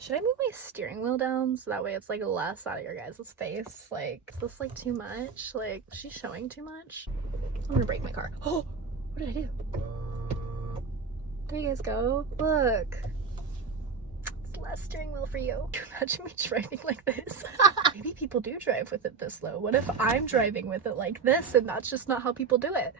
Should I move my steering wheel down so that way it's like less out of your guys' face? Like, is this like too much? Like, is she showing too much? I'm gonna break my car. Oh, what did I do? There you guys go. Look. It's less steering wheel for you. Imagine me driving like this. Maybe people do drive with it this low. What if I'm driving with it like this and that's just not how people do it?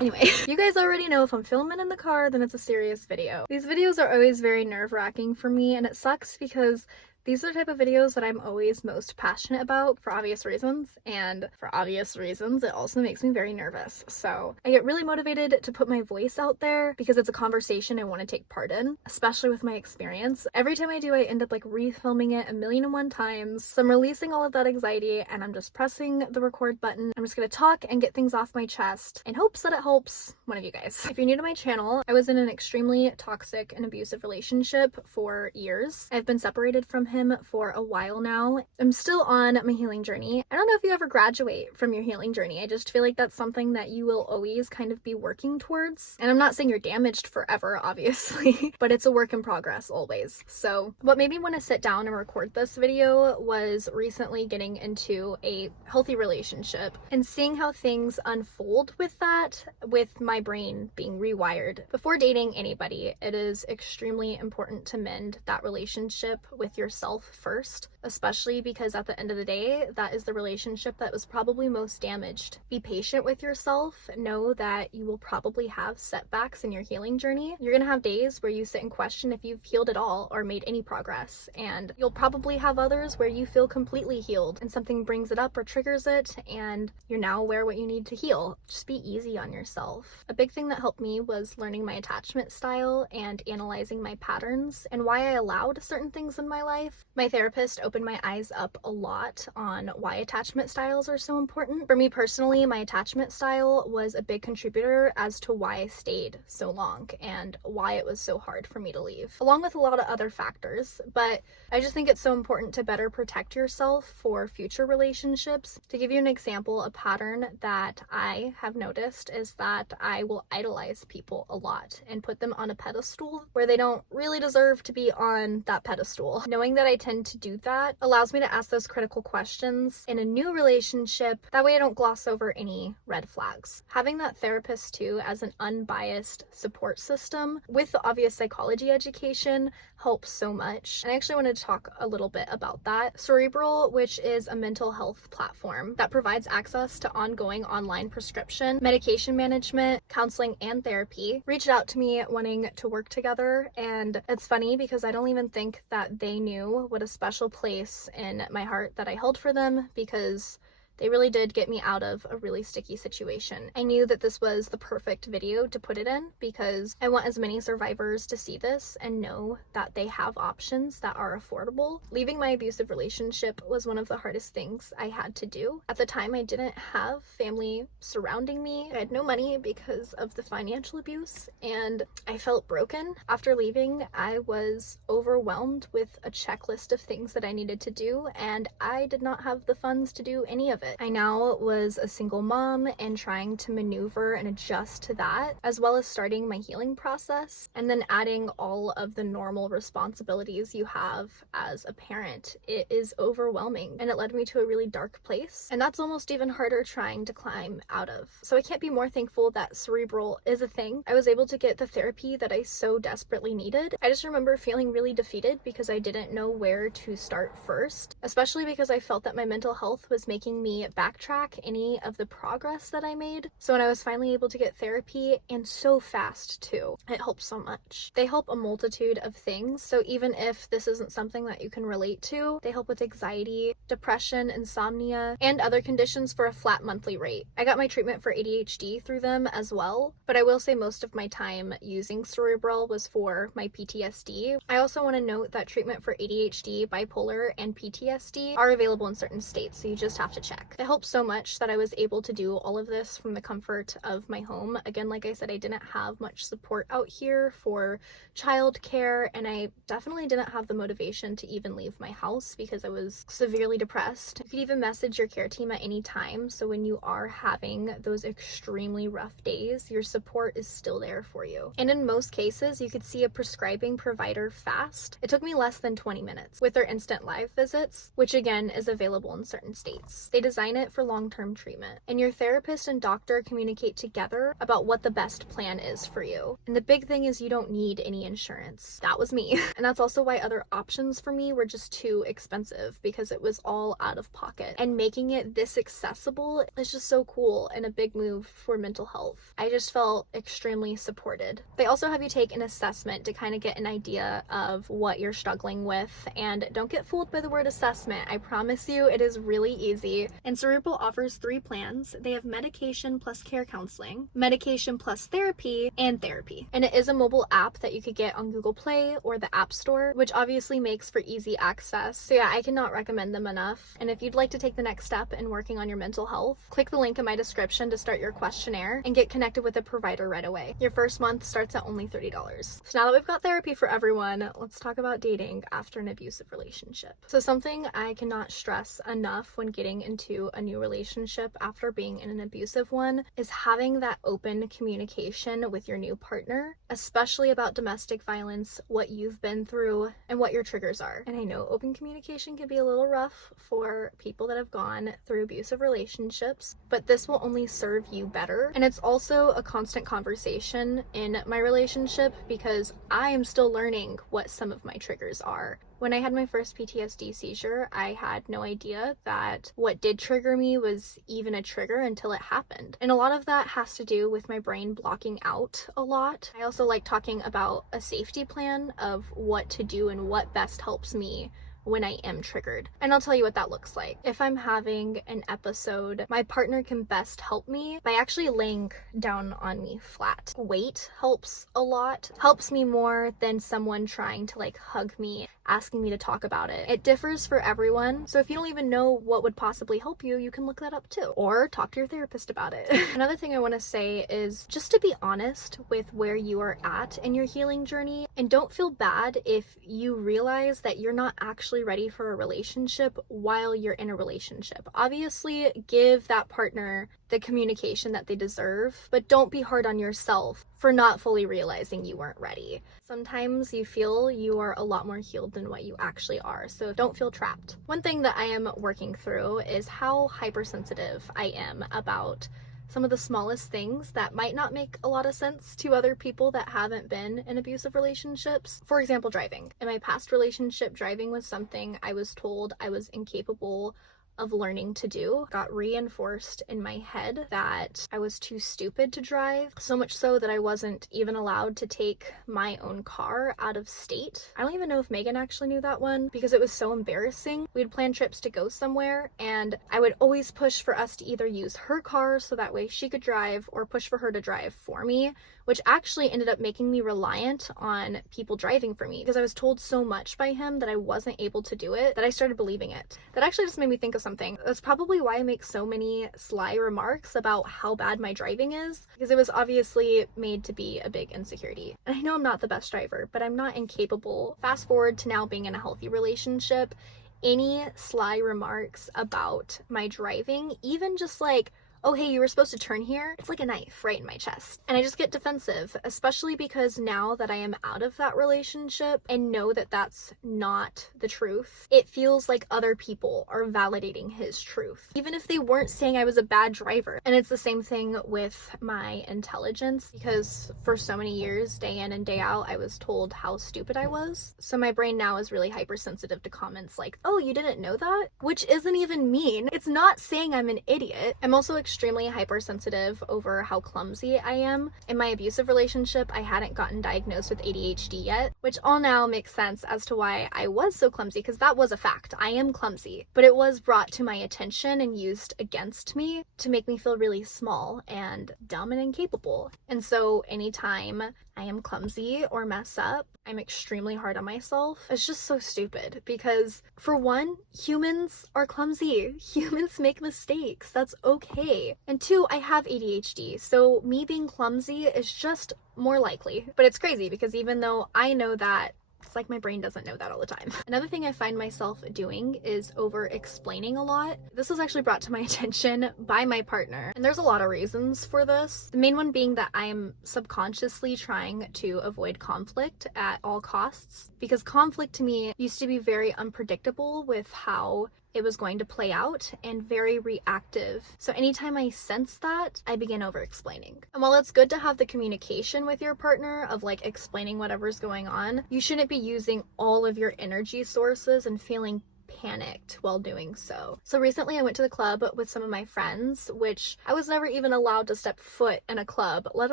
Anyway, you guys already know if I'm filming in the car, then it's a serious video. These videos are always very nerve-wracking for me, and it sucks because these are the type of videos that I'm always most passionate about for obvious reasons, and for obvious reasons, it also makes me very nervous. So I get really motivated to put my voice out there because it's a conversation I want to take part in, especially with my experience. Every time I do, I end up like refilming it 1,000,001 times. So I'm releasing all of that anxiety and I'm just pressing the record button. I'm just gonna talk and get things off my chest in hopes that it helps one of you guys. If you're new to my channel, I was in an extremely toxic and abusive relationship for years. I've been separated from him for a while now. I'm still on my healing journey. I don't know if you ever graduate from your healing journey. I just feel like that's something that you will always kind of be working towards. And I'm not saying you're damaged forever, obviously, but it's a work in progress always. So what made me want to sit down and record this video was recently getting into a healthy relationship and seeing how things unfold with that, with my brain being rewired. Before dating anybody, it is extremely important to mend that relationship with yourself first, especially because at the end of the day, that is the relationship that was probably most damaged. Be patient with yourself. Know that you will probably have setbacks in your healing journey. You're gonna have days where you sit and question if you've healed at all or made any progress, and you'll probably have others where you feel completely healed and something brings it up or triggers it and you're now aware what you need to heal. Just be easy on yourself. A big thing that helped me was learning my attachment style and analyzing my patterns and why I allowed certain things in my life. My therapist opened my eyes up a lot on why attachment styles are so important. For me personally, my attachment style was a big contributor as to why I stayed so long and why it was so hard for me to leave, along with a lot of other factors. But I just think it's so important to better protect yourself for future relationships. To give you an example, a pattern that I have noticed is that I will idolize people a lot and put them on a pedestal where they don't really deserve to be on that pedestal. Knowing that I tend to do that allows me to ask those critical questions in a new relationship. That way I don't gloss over any red flags. Having that therapist too as an unbiased support system with the obvious psychology education helps so much. And I actually wanted to talk a little bit about that. Cerebral, which is a mental health platform that provides access to ongoing online prescription, medication management, counseling, and therapy, reached out to me wanting to work together. And it's funny because I don't even think that they knew what a special place in my heart that I held for them, because they really did get me out of a really sticky situation. I knew that this was the perfect video to put it in because I want as many survivors to see this and know that they have options that are affordable. Leaving my abusive relationship was one of the hardest things I had to do. At the time, I didn't have family surrounding me. I had no money because of the financial abuse, and I felt broken. After leaving, I was overwhelmed with a checklist of things that I needed to do, and I did not have the funds to do any of it. I now was a single mom and trying to maneuver and adjust to that, as well as starting my healing process and then adding all of the normal responsibilities you have as a parent. It is overwhelming and it led me to a really dark place, and that's almost even harder trying to climb out of. So I can't be more thankful that Cerebral is a thing. I was able to get the therapy that I so desperately needed. I just remember feeling really defeated because I didn't know where to start first, especially because I felt that my mental health was making me backtrack any of the progress that I made. So when I was finally able to get therapy, and so fast too, it helped so much. They help a multitude of things. So even if this isn't something that you can relate to, they help with anxiety, depression, insomnia, and other conditions for a flat monthly rate. I got my treatment for ADHD through them as well, but I will say most of my time using Cerebral was for my PTSD. I also want to note that treatment for ADHD, bipolar, and PTSD are available in certain states, so you just have to check. back. It helped so much that I was able to do all of this from the comfort of my home. Again, like I said, I didn't have much support out here for childcare, and I definitely didn't have the motivation to even leave my house because I was severely depressed. You could even message your care team at any time, so when you are having those extremely rough days, your support is still there for you. And in most cases, you could see a prescribing provider fast. It took me less than 20 minutes with their instant live visits, which again is available in certain states. They design it for long-term treatment, and your therapist and doctor communicate together about what the best plan is for you. And the big thing is you don't need any insurance. That was me. And that's also why other options for me were just too expensive, because it was all out of pocket. And making it this accessible is just so cool and a big move for mental health. I just felt extremely supported. They also have you take an assessment to kind of get an idea of what you're struggling with, and don't get fooled by the word assessment. I promise you it is really easy. And Cerebral offers 3 plans. They have medication plus care counseling, medication plus therapy, and therapy. And it is a mobile app that you could get on Google Play or the App Store, which obviously makes for easy access. So yeah, I cannot recommend them enough. And if you'd like to take the next step in working on your mental health, click the link in my description to start your questionnaire and get connected with a provider right away. Your first month starts at only $30. So now that we've got therapy for everyone, let's talk about dating after an abusive relationship. So something I cannot stress enough when getting into a new relationship after being in an abusive one is having that open communication with your new partner, especially about domestic violence, what you've been through, and what your triggers are. And I know open communication can be a little rough for people that have gone through abusive relationships, but this will only serve you better. And it's also a constant conversation in my relationship because I am still learning what some of my triggers are. When I had my first PTSD seizure, I had no idea that what did trigger me was even a trigger until it happened. And a lot of that has to do with my brain blocking out a lot. I also like talking about a safety plan of what to do and what best helps me when I am triggered. And I'll tell you what that looks like. If I'm having an episode, my partner can best help me by actually laying down on me flat. Weight helps a lot, helps me more than someone trying to like hug me, asking me to talk about it. It differs for everyone. So if you don't even know what would possibly help you, you can look that up too, or talk to your therapist about it. Another thing I want to say is just to be honest with where you are at in your healing journey, and don't feel bad if you realize that you're not actually ready for a relationship while you're in a relationship. Obviously, give that partner the communication that they deserve, but don't be hard on yourself for not fully realizing you weren't ready. Sometimes you feel you are a lot more healed than what you actually are, so don't feel trapped. One thing that I am working through is how hypersensitive I am about some of the smallest things that might not make a lot of sense to other people that haven't been in abusive relationships. For example, driving. In my past relationship, driving was something I was told I was incapable of learning to do. Got reinforced in my head that I was too stupid to drive, so much so that I wasn't even allowed to take my own car out of state. I don't even know if Megan actually knew that one because it was so embarrassing. We'd plan trips to go somewhere and I would always push for us to either use her car so that way she could drive or push for her to drive for me, which actually ended up making me reliant on people driving for me because I was told so much by him that I wasn't able to do it that I started believing it. That actually just made me think of something. That's probably why I make so many sly remarks about how bad my driving is, because it was obviously made to be a big insecurity. And I know I'm not the best driver, but I'm not incapable. Fast forward to now being in a healthy relationship, any sly remarks about my driving, even just like, oh hey, you were supposed to turn here, it's like a knife right in my chest. And I just get defensive, especially because now that I am out of that relationship and know that that's not the truth, it feels like other people are validating his truth, even if they weren't saying I was a bad driver. And it's the same thing with my intelligence, because for so many years, day in and day out, I was told how stupid I was. So my brain now is really hypersensitive to comments like, oh, you didn't know that? Which isn't even mean. It's not saying I'm an idiot. I'm also extremely hypersensitive over how clumsy I am. In my abusive relationship, I hadn't gotten diagnosed with ADHD yet, which all now makes sense as to why I was so clumsy, because that was a fact. I am clumsy, but it was brought to my attention and used against me to make me feel really small and dumb and incapable. And so anytime I am clumsy or mess up, I'm extremely hard on myself. It's just so stupid because, for one, humans are clumsy. Humans make mistakes. That's okay. And two, I have ADHD, so me being clumsy is just more likely. But it's crazy because even though I know that, it's like my brain doesn't know that all the time. Another thing I find myself doing is over-explaining a lot. This was actually brought to my attention by my partner, and there's a lot of reasons for this. The main one being that I'm subconsciously trying to avoid conflict at all costs, because conflict to me used to be very unpredictable with how it was going to play out and very reactive. So anytime I sense that, I begin over explaining. And while it's good to have the communication with your partner of like explaining whatever's going on, you shouldn't be using all of your energy sources and feeling panicked while doing so. So recently I went to the club with some of my friends, which I was never even allowed to step foot in a club, let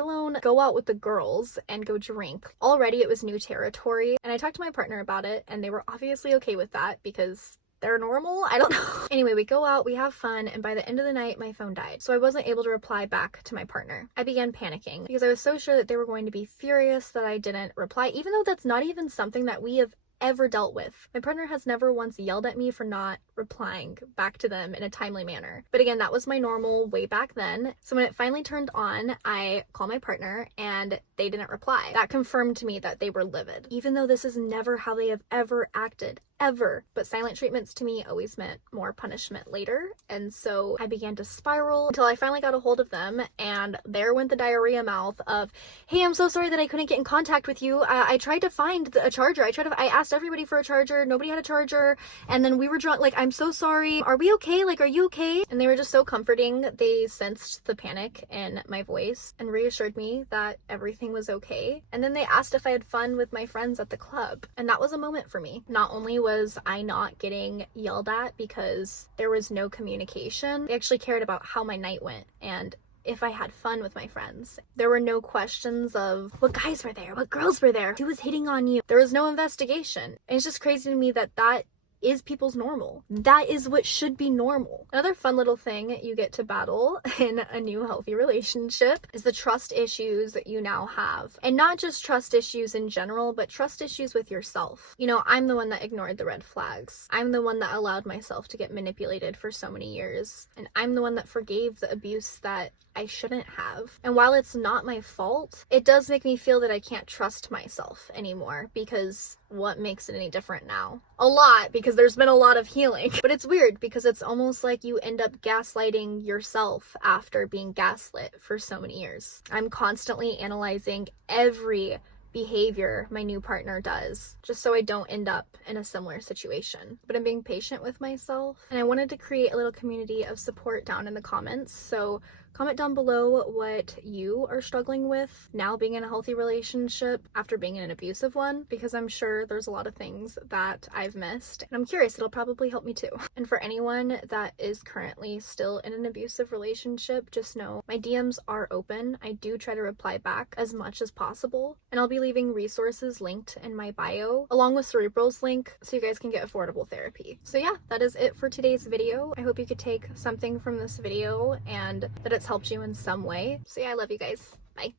alone go out with the girls and go drink. Already it was new territory, and I talked to my partner about it, and they were obviously okay with that because they're normal? I don't know. Anyway, we go out, we have fun, and by the end of the night, my phone died. So I wasn't able to reply back to my partner. I began panicking because I was so sure that they were going to be furious that I didn't reply, even though that's not even something that we have ever dealt with. My partner has never once yelled at me for not replying back to them in a timely manner. But again, that was my normal way back then. So when it finally turned on, I called my partner and they didn't reply. That confirmed to me that they were livid, even though this is never how they have ever acted. Ever. But silent treatments to me always meant more punishment later. And so I began to spiral until I finally got a hold of them, and there went the diarrhea mouth of, hey, I'm so sorry that I couldn't get in contact with you. I tried to find a charger. I asked everybody for a charger. Nobody had a charger. And then we were drunk. Like, I'm so sorry. Are we okay? Like, are you okay? And they were just so comforting. They sensed the panic in my voice and reassured me that everything was okay. And then they asked if I had fun with my friends at the club. And that was a moment for me. Not only was I not getting yelled at because there was no communication, they actually cared about how my night went and if I had fun with my friends. There were no questions of what guys were there, what girls were there, who was hitting on you. There was no investigation. And it's just crazy to me that that is people's normal. That is what should be normal. Another fun little thing you get to battle in a new healthy relationship is the trust issues that you now have. And not just trust issues in general, but trust issues with yourself. You know, I'm the one that ignored the red flags. I'm the one that allowed myself to get manipulated for so many years. And I'm the one that forgave the abuse that I shouldn't have. And while it's not my fault, it does make me feel that I can't trust myself anymore, because what makes it any different now? A lot, because there's been a lot of healing. But it's weird because it's almost like you end up gaslighting yourself after being gaslit for so many years. I'm constantly analyzing every behavior my new partner does, just so I don't end up in a similar situation. But I'm being patient with myself, and I wanted to create a little community of support down in the comments. So comment down below what you are struggling with now being in a healthy relationship after being in an abusive one, because I'm sure there's a lot of things that I've missed, and I'm curious, it'll probably help me too. And for anyone that is currently still in an abusive relationship, just know my DMs are open. I do try to reply back as much as possible, and I'll be leaving resources linked in my bio along with Cerebral's link so you guys can get affordable therapy. So yeah, that is it for today's video. I hope you could take something from this video and that it's helped you in some way. So yeah, I love you guys. Bye.